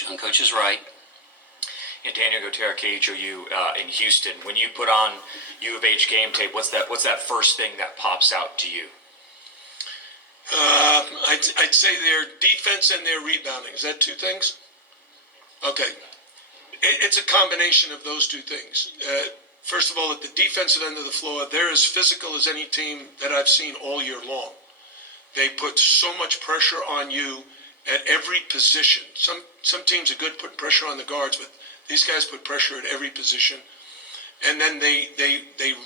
Coach. On Coach's right. And Daniel Gutierrez, KHOU in Houston. When you put on U of H game tape, what's that first thing that pops out to you? I'd say their defense and their rebounding. Is that two things? Okay. It's a combination of those two things. First of all, at the defensive end of the floor, they're as physical as any team that I've seen all year long. They put so much pressure on you at every position. Some teams are good putting pressure on the guards, but these guys put pressure at every position. And then they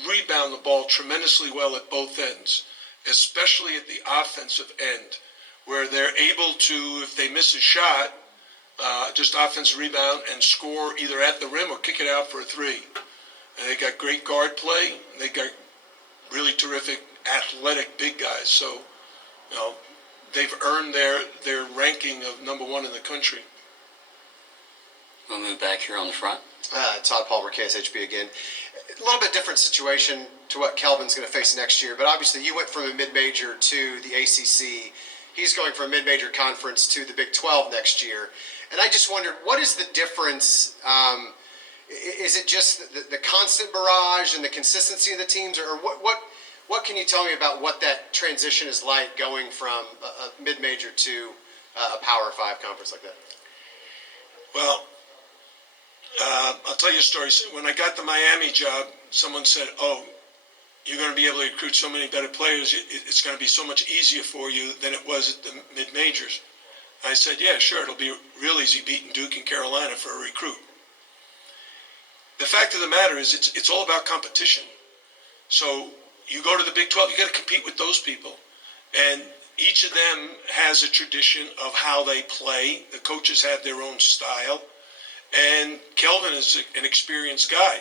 rebound the ball tremendously well at both ends, especially at the offensive end, where they're able to, if they miss a shot, just offensive rebound and score either at the rim or kick it out for a three. And they got great guard play. They got really terrific athletic big guys. So, they've earned their ranking of number one in the country. We'll move back here on the front. Todd Palmer, KSHB again. A little bit different situation to what Kelvin's going to face next year, but obviously you went from a mid-major to the ACC. He's going from a mid-major conference to the Big 12 next year. And I just wondered, what is the difference? Is it just the constant barrage and the consistency of the teams, or what can you tell me about what that transition is like going from a mid-major to a Power 5 conference like that? Well, I'll tell you a story. When I got the Miami job, someone said, "Oh, you're going to be able to recruit so many better players. It's going to be so much easier for you than it was at the mid-majors." I said, "Yeah, sure. It'll be real easy beating Duke and Carolina for a recruit." The fact of the matter is, it's all about competition. So you go to the Big 12, you got to compete with those people, and each of them has a tradition of how they play. The coaches have their own style. And Kelvin is an experienced guy.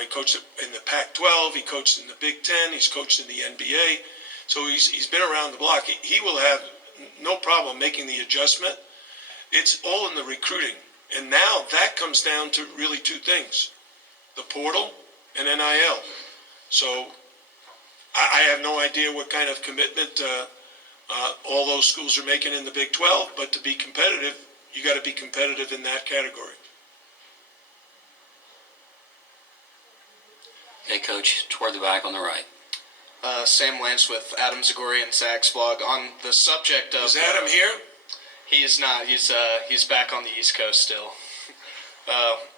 He coached in the Pac-12, he coached in the Big Ten, he's coached in the NBA. So he's been around the block. He will have no problem making the adjustment. It's all in the recruiting. And now that comes down to really two things: the portal and NIL. So I have no idea what kind of commitment all those schools are making in the Big 12, but to be competitive, you got to be competitive in that category. Hey, Coach, toward the back on the right. Sam Lance with Adam Zagori and Zags blog. On the subject of... Is Adam here? He is not. He's back on the East Coast still.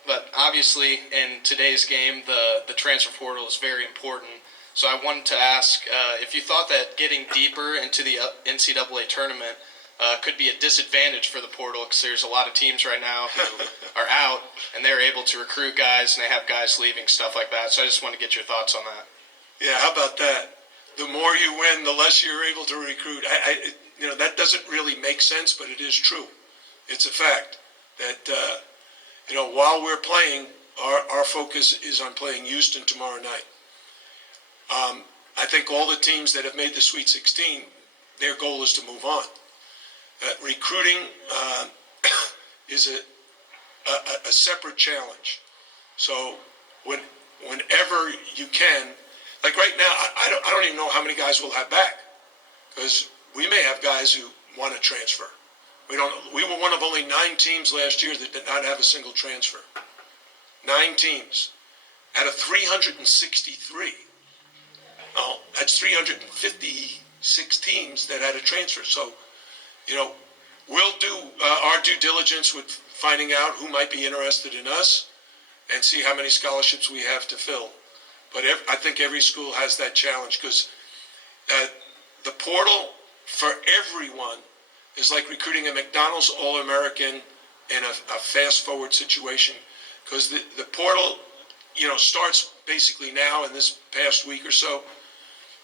But obviously, in today's game, the transfer portal is very important. So I wanted to ask if you thought that getting deeper into the NCAA tournament could be a disadvantage for the portal, because there's a lot of teams right now who are out, and they're able to recruit guys, and they have guys leaving, stuff like that. So I just want to get your thoughts on that. Yeah, how about that? The more you win, the less you're able to recruit. That doesn't really make sense, but it is true. It's a fact that, while we're playing, our focus is on playing Houston tomorrow night. I think all the teams that have made the Sweet 16, their goal is to move on. Recruiting is a separate challenge. So whenever you can, like right now, I don't even know how many guys we'll have back, because we may have guys who want to transfer. We were one of only 9 teams last year that did not have a single transfer. 9 teams out of 363. Oh, that's 356 teams that had a transfer. So, we'll do our due diligence with finding out who might be interested in us and see how many scholarships we have to fill. But I think every school has that challenge, because the portal for everyone is like recruiting a McDonald's All-American in a fast-forward situation, because the portal, starts basically now in this past week or so,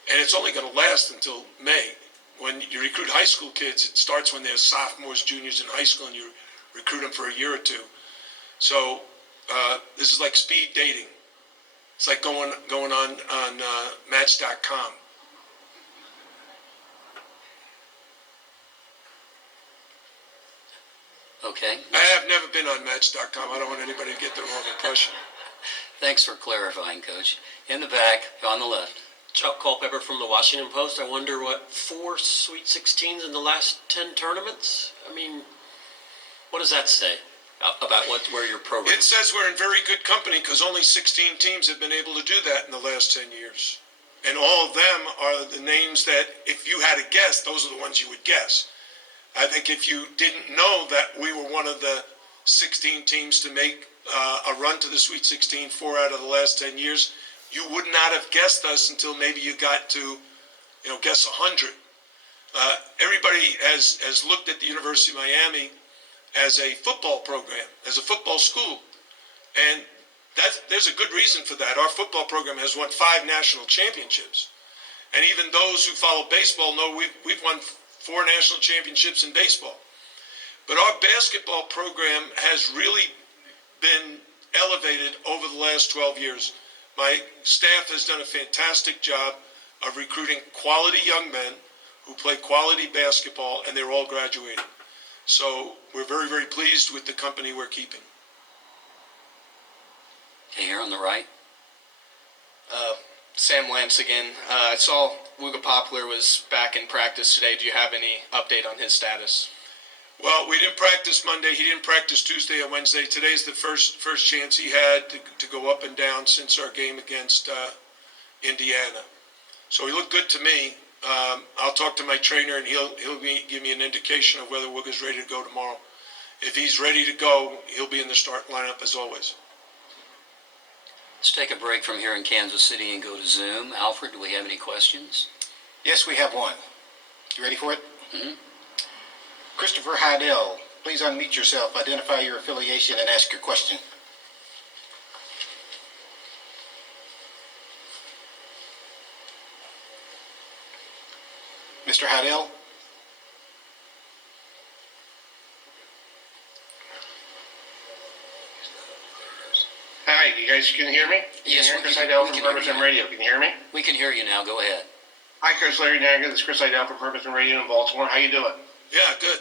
and it's only going to last until May. When you recruit high school kids, it starts when they're sophomores, juniors in high school, and you recruit them for a year or two. So this is like speed dating. It's like going on Match.com. Okay. I have never been on Match.com. I don't want anybody to get the wrong impression. Thanks for clarifying, Coach. In the back, on the left. Chuck Culpepper from the Washington Post. I wonder, 4 Sweet 16s in the last 10 tournaments? I mean, what does that say? about where your program. It says we're in very good company because only 16 teams have been able to do that in the last 10 years. And all of them are the names that, if you had to guess, those are the ones you would guess. I think if you didn't know that we were one of the 16 teams to make a run to the Sweet 16 4 out of the last 10 years, you would not have guessed us until maybe you got to, guess 100. Everybody has looked at the University of Miami as a football program, as a football school. And there's a good reason for that. Our football program has won 5 national championships. And even those who follow baseball know we've won 4 national championships in baseball. But our basketball program has really been elevated over the last 12 years. My staff has done a fantastic job of recruiting quality young men who play quality basketball, and they're all graduating. So we're very, very pleased with the company we're keeping. Okay, here on the right. Sam Lamps again. I saw Wooga Poplar was back in practice today. Do you have any update on his status? Well, we didn't practice Monday. He didn't practice Tuesday or Wednesday. Today's the first chance he had to go up and down since our game against Indiana. So he looked good to me. I'll talk to my trainer, and he'll give me an indication of whether Wooga's ready to go tomorrow. If he's ready to go, he'll be in the start lineup as always. Let's take a break from here in Kansas City and go to Zoom. Alfred, do we have any questions? Yes, we have one. You ready for it? Mm-hmm. Christopher Heidel, please unmute yourself, identify your affiliation, and ask your question. Mr. Heidel? Hi, you guys can hear me? Yes, Can you hear we Chris can- Heidel we from can hear Purpose you and now. Radio. Can you hear me? We can hear you now. Go ahead. Hi, Coach Larranaga. This is Chris Heidel from Purpose and Radio in Baltimore. How you doing? Yeah, good.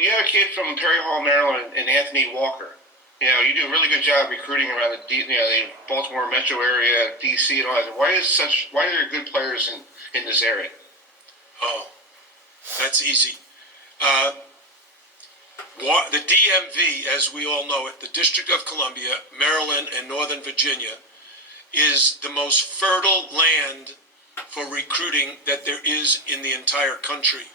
You have a kid from Perry Hall, Maryland, and Anthony Walker. You do a really good job recruiting around the Baltimore metro area, DC, and all that. Why are there good players in this area? Oh, that's easy. The DMV, as we all know it, the District of Columbia, Maryland, and Northern Virginia, is the most fertile land for recruiting that there is in the entire country.